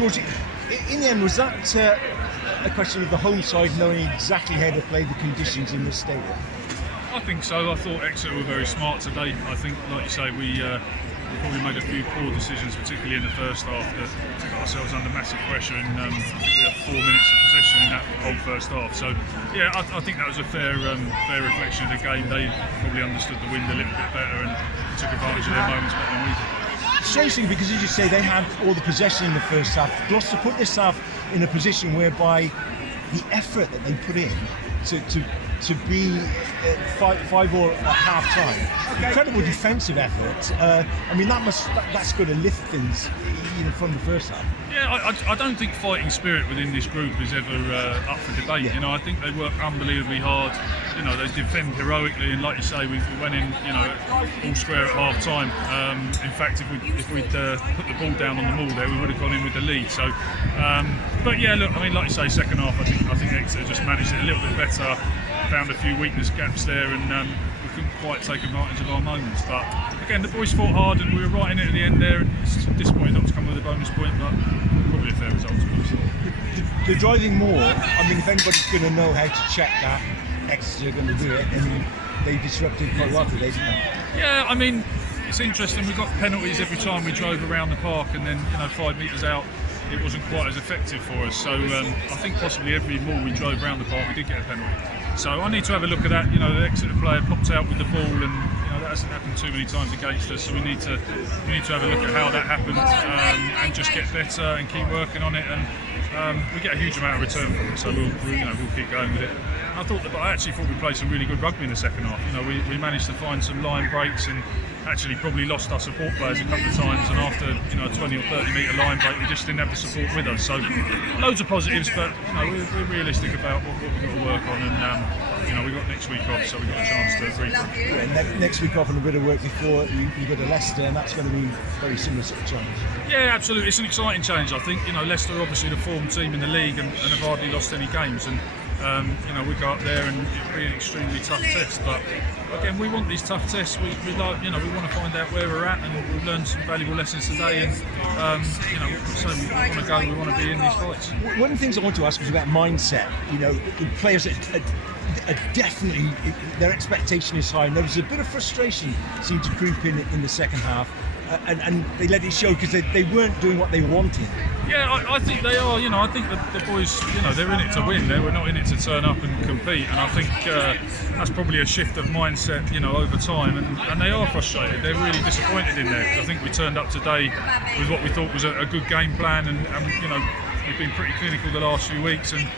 George, in the end, was that a question of the home side knowing exactly how to play the conditions in this stadium? I think so. I thought Exeter were very smart today. I think, like you say, we probably made a few poor decisions, particularly in the first half, that got ourselves under massive pressure, and I think we had 4 minutes of possession in that whole first half. So, yeah, I think that was a fair reflection of the game. They probably understood the wind a little bit better and took advantage of their moments better than we did. Strangely, because as you say, they had all the possession in the first half. Gloucester put themselves in a position whereby the effort that they put in to be 5-5 at half time, incredible defensive effort. I mean, that's going to lift things from the first half. Yeah, I don't think fighting spirit within this group is ever up for debate. Yeah. I think they work unbelievably hard. They defend heroically, and like you say, we went in, all square at half time. In fact, if we'd put the ball down on the maul there, we would have gone in with the lead. So, but yeah, look, I mean, like you say, second half, I think Exeter just managed it a little bit better. Found a few weakness gaps there, and we couldn't quite take advantage of our moments. But again, the boys fought hard, and we were right in it at the end there. And it's disappointing not to come with a bonus point, but probably a fair result to us. The driving more. I mean, if anybody's going to know how to check that, Exeter are going to do it, and they disrupted quite a lot today, didn't they? Yeah, I mean, it's interesting. We got penalties every time we drove around the park, and then 5 metres out, it wasn't quite as effective for us. So I think possibly every ball we drove around the park, we did get a penalty. So I need to have a look at that. The Exeter player popped out with the ball, and that hasn't happened too many times against us. So we need to have a look at how that happened, and just get better and keep working on it. And we get a huge amount of return from it, so we'll keep going with it. I actually thought we played some really good rugby in the second half. We managed to find some line breaks, and actually probably lost our support players a couple of times, and after a 20 or 30 metre line break, we just didn't have the support with us. So loads of positives, but we're realistic about what we've got to work on, and we've got next week off, so we've got a chance to regroup. Yeah, next week off and a bit of work before you go to Leicester, and that's going to be a very similar sort of challenge. Yeah, absolutely. It's an exciting challenge. I think Leicester are obviously the form team in the league, and have hardly lost any games, and we go up there and it'll be an extremely tough test. But again, we want these tough tests. We want to find out where we're at, and we've learned some valuable lessons today. And so we want to go. We want to be in these fights. One of the things I want to ask was about mindset. The players are definitely, their expectation is high, and there was a bit of frustration seemed to creep in the second half. And they let it show because they weren't doing what they wanted. Yeah, I think they are. I think the boys, they're in it to win. We're not in it to turn up and compete. And I think that's probably a shift of mindset, over time. And they are frustrated. They're really disappointed in there. I think we turned up today with what we thought was a good game plan, and we've been pretty clinical the last few weeks. And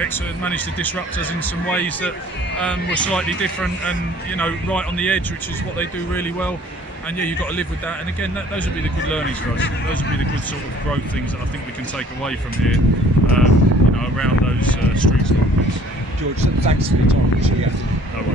Exeter managed to disrupt us in some ways that were slightly different, and right on the edge, which is what they do really well. And yeah, you've got to live with that. And again, those would be the good learnings for us. Those would be the good sort of growth things that I think we can take away from here, around those streets. George, thanks for your time. Appreciate it. No worries.